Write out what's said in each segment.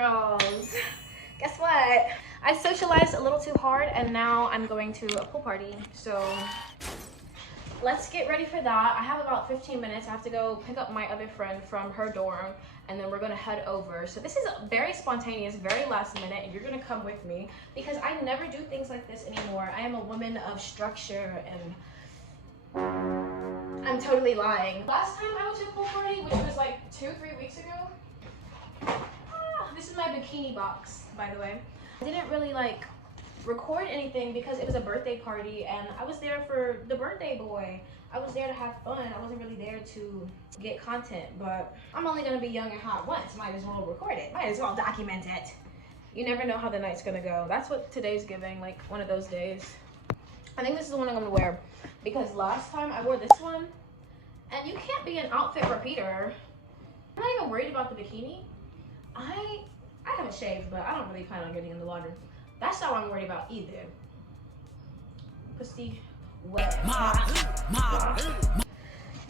girls. Guess what? I socialized a little too hard and now I'm going to a pool party. So let's get ready for that. I have about 15 minutes. I have to go pick up my other friend from her dorm and then we're gonna head over. So this is very spontaneous, very last minute, and you're gonna come with me because I never do things like this anymore. I am a woman of structure and I'm totally lying. Last time I went to a pool party, which was like 2-3 weeks ago. This is my bikini box, by the way. I didn't really like record anything because it was a birthday party and I was there for the birthday boy. I was there to have fun. I wasn't really there to get content, but I'm only gonna be young and hot once. Might as well record it. Might as well document it. You never know how the night's gonna go. That's what today's giving, like one of those days. I think this is the one I'm gonna wear because last time I wore this one and you can't be an outfit repeater. I'm not even worried about the bikini. I haven't shaved, but I don't really plan on getting in the water. That's not what I'm worried about either. Pussy wet.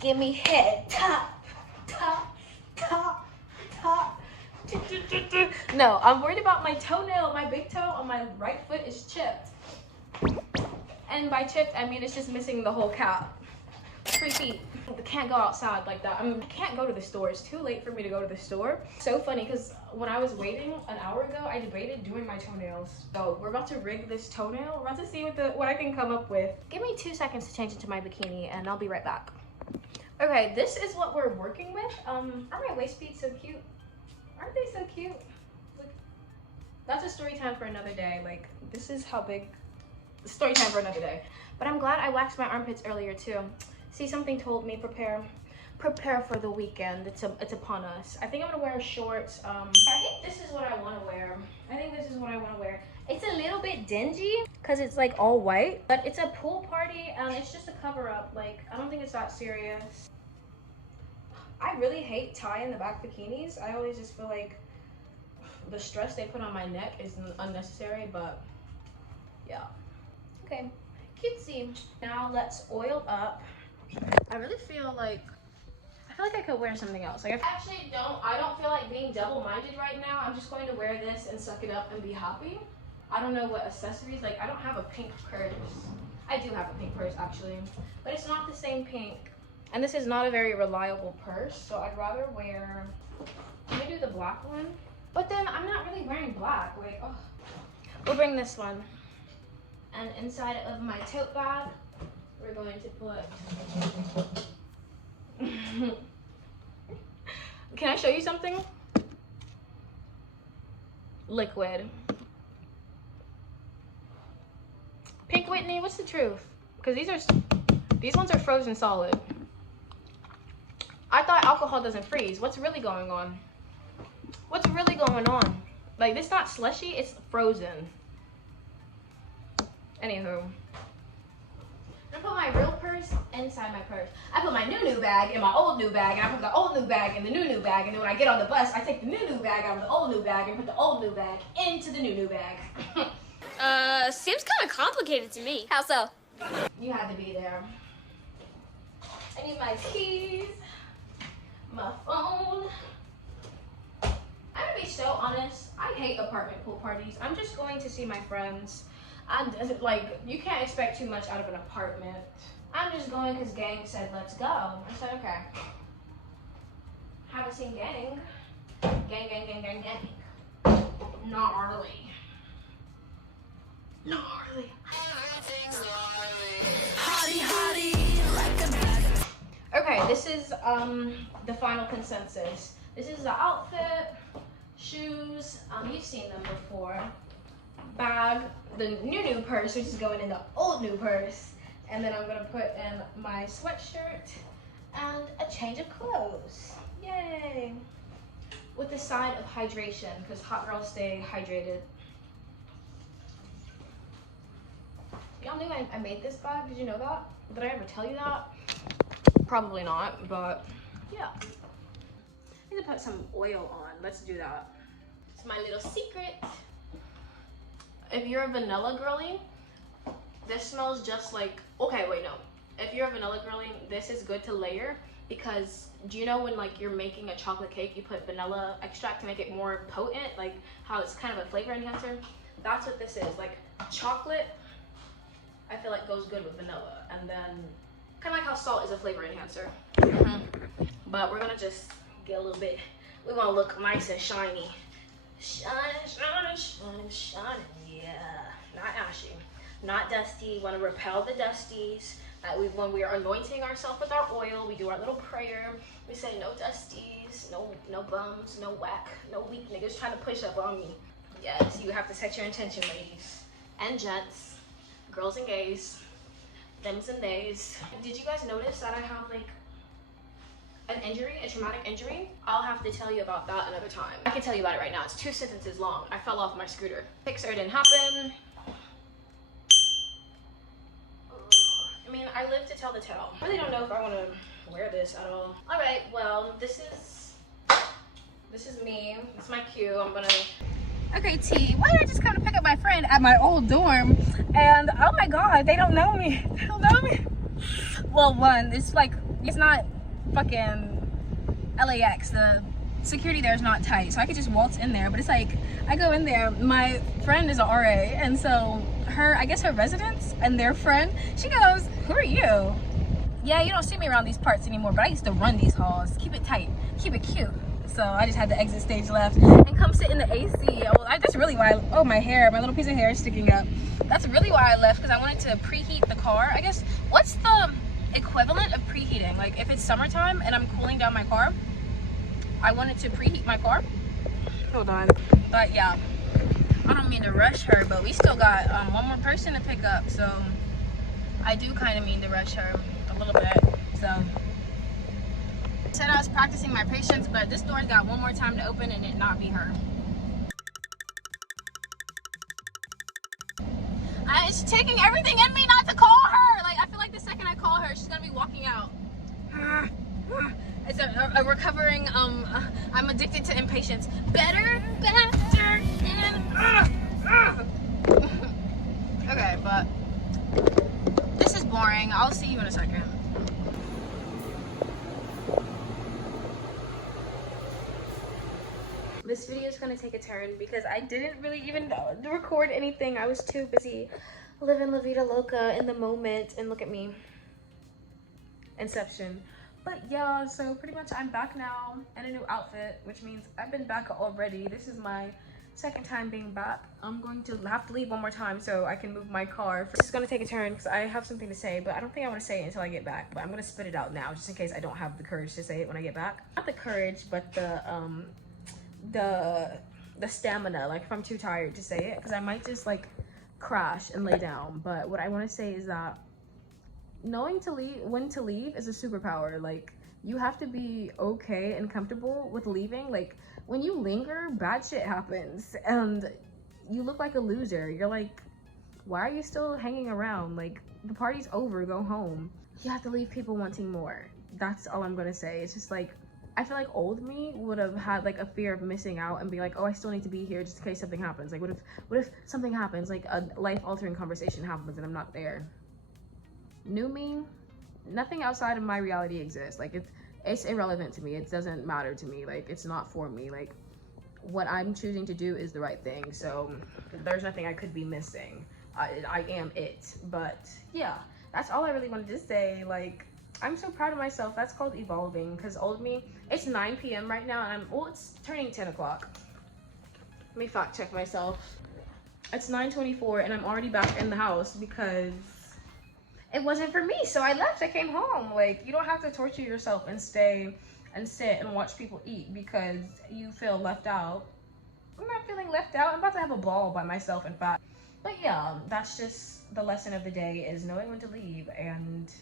Give me head. Top, top, top, top. No, I'm worried about my toenail. My big toe on my right foot is chipped. And by chipped, I mean it's just missing the whole cap. 3 feet. I can't go outside like that. I can't go to the store. It's too late for me to go to the store. So funny because when I was waiting an hour ago, I debated doing my toenails. So we're about to rig this toenail. We're about to see what I can come up with. Give me 2 seconds to change into my bikini and I'll be right back. Okay, this is what we're working with. Aren't my waist beads so cute? Aren't they so cute? Look. That's a story time for another day. Like, this is how big. Story time for another day. But I'm glad I waxed my armpits earlier too. See, something told me prepare for the weekend. It's upon us. I think I'm gonna wear shorts. I think this is what I want to wear. It's a little bit dingy because it's like all white, but it's a pool party and it's just a cover up. Like, I don't think it's that serious. I really hate tie in the back bikinis. I always just feel like the stress they put on my neck is unnecessary, but yeah. Okay, cutesy. Now let's oil up. I really feel like I could wear something else. Like, I don't feel like being double-minded right now. I'm just going to wear this and suck it up and be happy. I don't know what accessories, like I don't have a pink purse. I do have a pink purse actually, but it's not the same pink. And this is not a very reliable purse, so I'd rather wear, let me do the black one. But then I'm not really wearing black, like, oh. We'll bring this one. And inside of my tote bag, we're going to put, can I show you something? Liquid. Pink Whitney, what's the truth? Because these ones are frozen solid. I thought alcohol doesn't freeze. What's really going on? What's really going on? Like, this not slushy, it's frozen. Anywho. I put my real purse inside my purse. I put my new bag in my old new bag, and I put the old new bag in the new bag, and then when I get on the bus, I take the new bag out of the old new bag and put the old new bag into the new bag. Seems kind of complicated to me. How so? You had to be there. I need my keys, my phone. I'm gonna be so honest, I hate apartment pool parties. I'm just going to see my friends. Like, you can't expect too much out of an apartment. I'm just going because gang said let's go. I said okay. Haven't seen gang. Gang. Not really. Not really. Okay, this is the final consensus. This is the outfit, shoes. You've seen them before. Bag, the new purse, which is going in the old new purse, and then I'm gonna put in my sweatshirt and a change of clothes. Yay! With the side of hydration, because hot girls stay hydrated. Y'all knew I made this bag? Did you know that? Did I ever tell you that? Probably not, but yeah. I need to put some oil on. Let's do that. It's my little secret. If you're a vanilla girly, this smells just like, okay, wait, no. If you're a vanilla girly, this is good to layer because do you know when like you're making a chocolate cake, you put vanilla extract to make it more potent, like how it's kind of a flavor enhancer? That's what this is. Like chocolate, I feel like goes good with vanilla, and then kind of like how salt is a flavor enhancer. But we're gonna just get a little bit, we want to look nice and shiny. Shiny, shiny, shiny, shiny, yeah. Not ashy, not dusty. Want to repel the dusties. When we are anointing ourselves with our oil, we do our little prayer. We say no dusties, no bums, no whack, no weak niggas trying to push up on me. Yes, you have to set your intention, ladies and gents, girls and gays, thems and theys. Did you guys notice that I have like an injury, a traumatic injury? I'll have to tell you about that another time. I can tell you about it right now. It's 2 sentences long. I fell off my scooter. Pixar didn't happen. I mean, I live to tell the tale. I really don't know if I want to wear this at all. All right, well, this is me. It's my cue. I'm gonna. Okay, T. Why did I just come to pick up my friend at my old dorm? And oh my God, they don't know me. They don't know me. Well, one, it's like it's not fucking LAX. The security there is not tight, so I could just waltz in there. But it's like I go in there. My friend is an RA, and so I guess her residents and their friend, she goes, "Who are you?" Yeah, you don't see me around these parts anymore, but I used to run these halls. Keep it tight, keep it cute. So I just had to exit stage left and come sit in the AC. That's really why my hair, my little piece of hair is sticking up. That's really why I left, because I wanted to preheat the car. I guess, what's the equivalent of preheating? Like if it's summertime and I'm cooling down my car, I wanted to preheat my car. Hold on. But yeah, I don't mean to rush her, but we still got one more person to pick up, so I do kind of mean to rush her a little bit. So I said I was practicing my patience, but this door's got one more time to open and it not be her. It's taking everything in me not to call her. Like I feel like the second I call her, she's gonna be walking out. It's a recovering I'm addicted to impatience. Better, okay, but this is boring. I'll see you in a second. This video is gonna take a turn because I didn't really even record anything. I was too busy living La Vida Loca in the moment, and look at me. Inception. But yeah, so pretty much I'm back now in a new outfit, which means I've been back already. This is my second time being back. I'm going to have to leave one more time so I can move my car. This is gonna take a turn because I have something to say, but I don't think I want to say it until I get back. But I'm gonna spit it out now just in case I don't have the courage to say it when I get back. Not the courage, but the stamina, like if I'm too tired to say it, because I might just like crash and lay down. But what I want to say is that knowing when to leave is a superpower. Like you have to be okay and comfortable with leaving. Like when you linger, bad shit happens and you look like a loser. You're like, why are you still hanging around? Like the party's over, go home. You have to leave people wanting more. That's all I'm gonna say. It's just like I feel like old me would have had like a fear of missing out and be like, oh, I still need to be here just in case something happens. Like what if something happens, like a life-altering conversation happens and I'm not there? New me, nothing outside of my reality exists. Like it's irrelevant to me. It doesn't matter to me. Like it's not for me. Like what I'm choosing to do is the right thing. So there's nothing I could be missing. I am it. But yeah, that's all I really wanted to say. Like I'm so proud of myself. That's called evolving, because old me, it's 9 p.m. right now and it's turning 10 o'clock. Let me fact check myself. It's 9:24 and I'm already back in the house because it wasn't for me. So I left, I came home. Like you don't have to torture yourself and stay and sit and watch people eat because you feel left out. I'm not feeling left out. I'm about to have a ball by myself, in fact. But yeah, that's just the lesson of the day, is knowing when to leave and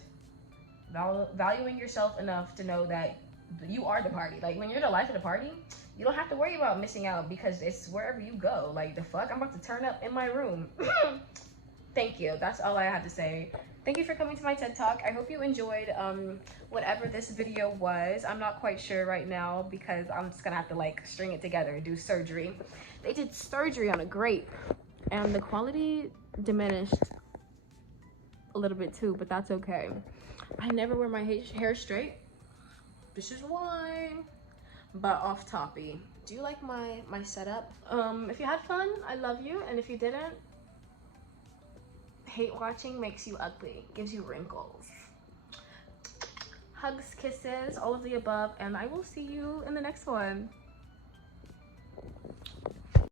valuing yourself enough to know that you are the party. Like when you're the life of the party, you don't have to worry about missing out because it's wherever you go. Like the fuck, I'm about to turn up in my room. Thank you. That's all I had to say. Thank you for coming to my TED Talk. I hope you enjoyed whatever this video was. I'm not quite sure right now because I'm just gonna have to like string it together and do surgery. They did surgery on a grape and the quality diminished a little bit too, but that's okay. I never wear my hair straight This is why. But off topic, do you like my setup? If you had fun, I love you, and if you didn't, hate watching makes you ugly, gives you wrinkles. Hugs, kisses, all of the above, and I will see you in the next one.